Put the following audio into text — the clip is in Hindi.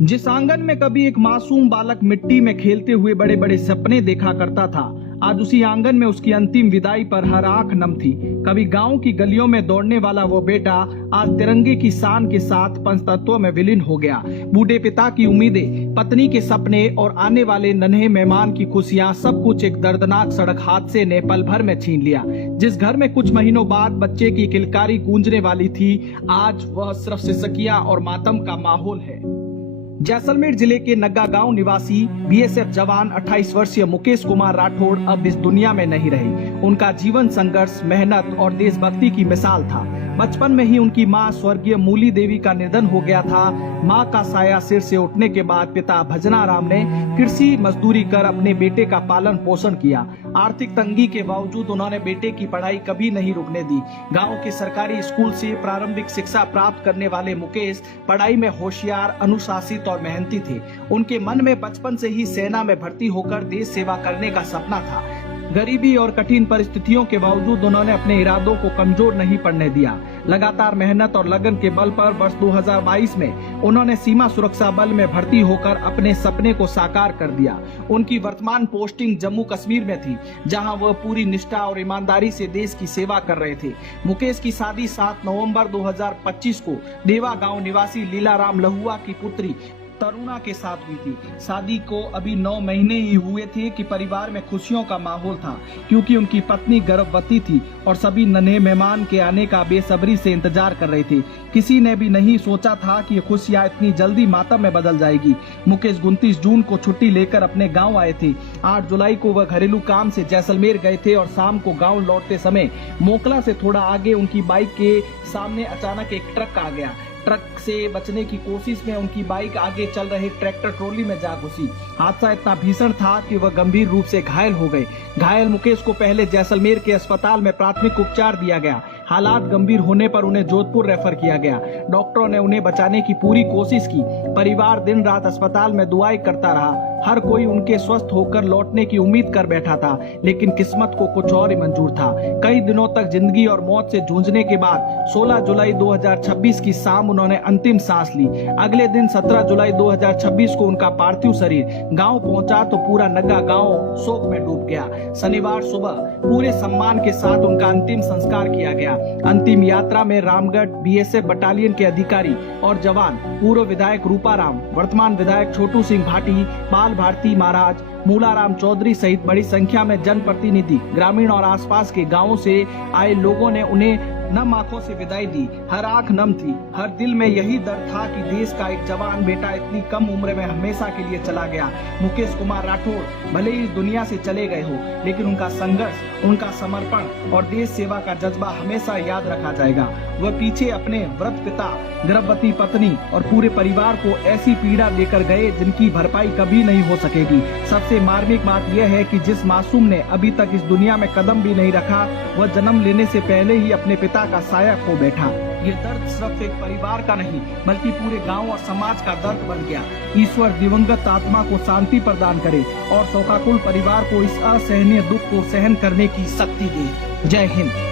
जिस आंगन में कभी एक मासूम बालक मिट्टी में खेलते हुए बड़े बड़े सपने देखा करता था, आज उसी आंगन में उसकी अंतिम विदाई पर हर आंख नम थी। कभी गांव की गलियों में दौड़ने वाला वो बेटा आज तिरंगे की शान के साथ पंचतत्व में विलीन हो गया। बूढ़े पिता की उम्मीदें, पत्नी के सपने और आने वाले नन्हे मेहमान की खुशियां, सब कुछ एक दर्दनाक सड़क हादसे ने पल भर में छीन लिया। जिस घर में कुछ महीनों बाद बच्चे की किलकारी गूंजने वाली थी, आज वह सिर्फ सिसकियां और मातम का माहौल है। जैसलमेर जिले के नग्गा गांव निवासी बीएसएफ जवान 28 वर्षीय मुकेश कुमार राठौड़ अब इस दुनिया में नहीं रहे। उनका जीवन संघर्ष, मेहनत और देशभक्ति की मिसाल था। बचपन में ही उनकी मां स्वर्गीय मूली देवी का निधन हो गया था। मां का साया सिर से उठने के बाद पिता भजनाराम ने कृषि मजदूरी कर अपने बेटे का पालन पोषण किया। आर्थिक तंगी के बावजूद उन्होंने बेटे की पढ़ाई कभी नहीं रुकने दी। गांव के सरकारी स्कूल से प्रारंभिक शिक्षा प्राप्त करने वाले मुकेश पढ़ाई में होशियार, अनुशासित और मेहनती थे। उनके मन में बचपन से ही सेना में भर्ती होकर देश सेवा करने का सपना था। गरीबी और कठिन परिस्थितियों के बावजूद उन्होंने अपने इरादों को कमजोर नहीं पड़ने दिया। लगातार मेहनत और लगन के बल पर वर्ष 2022 में उन्होंने सीमा सुरक्षा बल में भर्ती होकर अपने सपने को साकार कर दिया। उनकी वर्तमान पोस्टिंग जम्मू कश्मीर में थी, जहां वह पूरी निष्ठा और ईमानदारी से देश की सेवा कर रहे थे। मुकेश की शादी 7 नवंबर 2025 को देवा गांव निवासी लीलाराम लहुआ की पुत्री तरुणा के साथ हुई थी। शादी को अभी 9 महीने ही हुए थे कि परिवार में खुशियों का माहौल था, क्योंकि उनकी पत्नी गर्भवती थी और सभी नन्हे मेहमान के आने का बेसब्री से इंतजार कर रहे थे। किसी ने भी नहीं सोचा था कि ये खुशियां इतनी जल्दी मातम में बदल जाएगी। मुकेश 29 जून को छुट्टी लेकर अपने गाँव आए थे। 8 जुलाई को वह घरेलू काम से जैसलमेर गए थे और शाम को गाँव लौटते समय मोकला से थोड़ा आगे उनकी बाइक के सामने अचानक एक ट्रक आ गया। ट्रक से बचने की कोशिश में उनकी बाइक आगे चल रहे ट्रैक्टर ट्रॉली में जा घुसी। हादसा इतना भीषण था कि वह गंभीर रूप से घायल हो गए। घायल मुकेश को पहले जैसलमेर के अस्पताल में प्राथमिक उपचार दिया गया। हालात गंभीर होने पर उन्हें जोधपुर रेफर किया गया। डॉक्टरों ने उन्हें बचाने की पूरी कोशिश की। परिवार दिन रात अस्पताल में दुआएं करता रहा। हर कोई उनके स्वस्थ होकर लौटने की उम्मीद कर बैठा था, लेकिन किस्मत को कुछ और ही मंजूर था। कई दिनों तक जिंदगी और मौत से जूझने के बाद 16 जुलाई 2026 की शाम उन्होंने अंतिम सांस ली। अगले दिन 17 जुलाई 2026 को उनका पार्थिव शरीर गांव पहुंचा तो पूरा नग्गा गांव शोक में डूब गया। शनिवार सुबह पूरे सम्मान के साथ उनका अंतिम संस्कार किया गया। अंतिम यात्रा में रामगढ़ बीएसएफ बटालियन के अधिकारी और जवान, पूर्व विधायक रूपाराम, वर्तमान विधायक छोटू सिंह भाटी, बाल भारती महाराज, मूलाराम चौधरी सहित बड़ी संख्या में जनप्रतिनिधि, ग्रामीण और आसपास के गांवों से आए लोगों ने उन्हें नम आंखों से विदाई दी। हर आंख नम थी। हर दिल में यही दर्द था कि देश का एक जवान बेटा इतनी कम उम्र में हमेशा के लिए चला गया। मुकेश कुमार राठौड़ भले ही दुनिया से चले गए हो, लेकिन उनका संघर्ष, उनका समर्पण और देश सेवा का जज्बा हमेशा याद रखा जाएगा। वह पीछे अपने वृद्ध पिता, गर्भवती पत्नी और पूरे परिवार को ऐसी पीड़ा देकर गए जिनकी भरपाई कभी नहीं हो सकेगी। सबसे मार्मिक बात यह है कि जिस मासूम ने अभी तक इस दुनिया में कदम भी नहीं रखा, वह जन्म लेने से पहले ही अपने पिता का साया खो बैठा। ये दर्द सिर्फ एक परिवार का नहीं, बल्कि पूरे गांव और समाज का दर्द बन गया। ईश्वर दिवंगत आत्मा को शांति प्रदान करे और शोकाकुल परिवार को इस असहनीय दुख को सहन करने की शक्ति दे। जय हिंद।